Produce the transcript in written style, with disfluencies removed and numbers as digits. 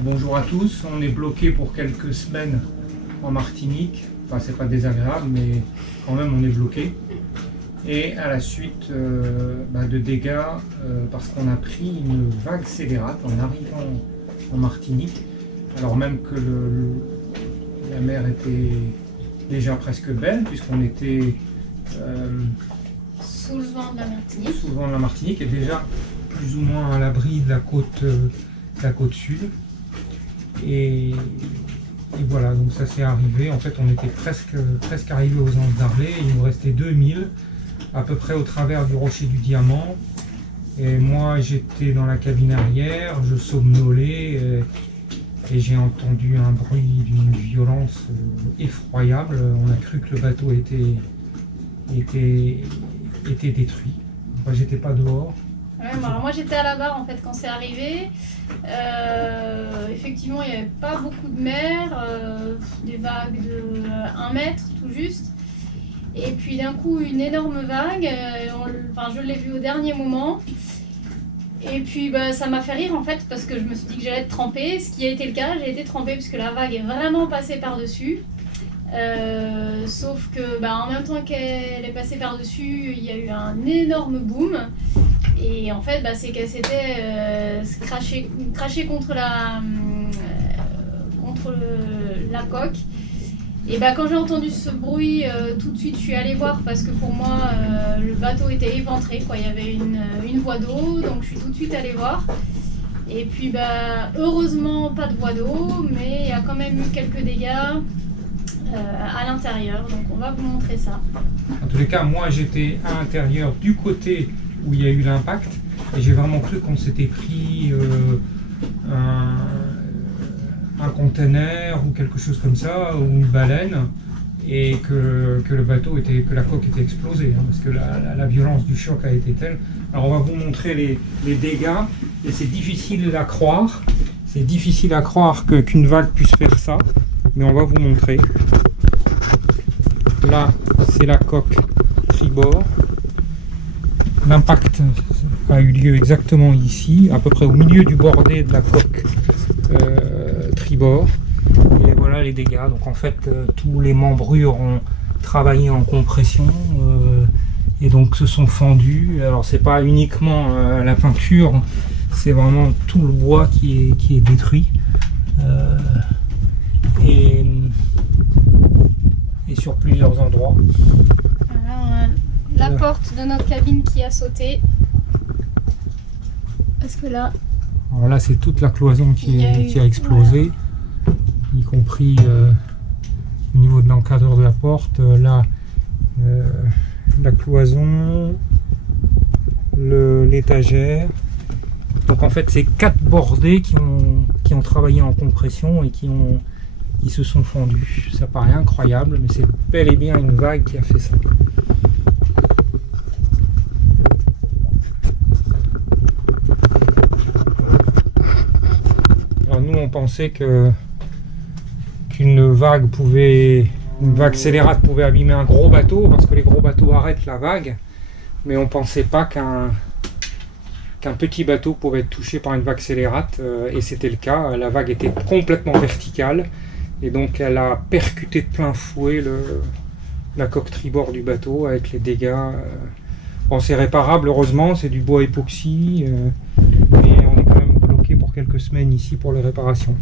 Bonjour à tous, on est bloqué pour quelques semaines en Martinique. Enfin, c'est pas désagréable, mais quand même on est bloqué. Et à la suite de dégâts, parce qu'on a pris une vague scélérate en arrivant en Martinique, alors même que la mer était déjà presque belle, puisqu'on était sous le vent de la Martinique et déjà plus ou moins à l'abri de la côte sud. Et voilà, donc ça s'est arrivé. En fait, on était presque arrivé aux Anses d'Arlé. Il nous restait 2000 à peu près au travers du Rocher du Diamant. Et moi, j'étais dans la cabine arrière, je somnolais et j'ai entendu un bruit d'une violence effroyable. On a cru que le bateau était détruit. Enfin, j'étais pas dehors. Ouais, alors moi j'étais à la barre en fait quand c'est arrivé. Effectivement il n'y avait pas beaucoup de mer, des vagues de 1 mètre tout juste. Et puis d'un coup une énorme vague, je l'ai vue au dernier moment. Et puis ça m'a fait rire en fait parce que je me suis dit que j'allais être trempée, ce qui a été le cas, j'ai été trempée puisque la vague est vraiment passée par-dessus. Sauf que en même temps qu'elle est passée par-dessus, il y a eu un énorme boom. Et en fait, c'est qu'elle s'était crachée contre la coque. Et quand j'ai entendu ce bruit, tout de suite je suis allée voir parce que pour moi le bateau était éventré, quoi. Il y avait une voie d'eau, donc je suis tout de suite allée voir. Et puis heureusement pas de voie d'eau, mais il y a quand même eu quelques dégâts à l'intérieur, donc on va vous montrer ça. En tous les cas, moi j'étais à l'intérieur du côté où il y a eu l'impact et j'ai vraiment cru qu'on s'était pris un conteneur ou quelque chose comme ça, ou une baleine, et que la coque était explosée, parce que la violence du choc a été telle. Alors on va vous montrer les dégâts, et c'est difficile à croire, qu'une vague puisse faire ça, mais on va vous montrer. Là, c'est la coque tribord. L'impact a eu lieu exactement ici, à peu près au milieu du bordé de la coque tribord. Et voilà les dégâts. Donc en fait, tous les membrures ont travaillé en compression et donc se sont fendus. Alors c'est pas uniquement la peinture, c'est vraiment tout le bois qui est détruit. Et sur plusieurs endroits. Voilà, on a la porte de notre cabine qui a sauté. Parce que là... Alors là, c'est toute la cloison qui a explosé, voilà. Y compris au niveau de l'encadreur de la porte. Là, la cloison, l'étagère. Donc en fait, c'est 4 bordées qui ont travaillé en compression et qui se sont fondus. Ça paraît incroyable, mais c'est bel et bien une vague qui a fait ça. Alors nous, on pensait qu'une vague scélérate pouvait abîmer un gros bateau, parce que les gros bateaux arrêtent la vague, mais on pensait pas qu'un petit bateau pouvait être touché par une vague scélérate, et c'était le cas. La vague était complètement verticale et donc elle a percuté de plein fouet la coque tribord du bateau avec les dégâts. Bon, c'est réparable, heureusement, c'est du bois époxy, mais on est quand même bloqué pour quelques semaines ici pour les réparations.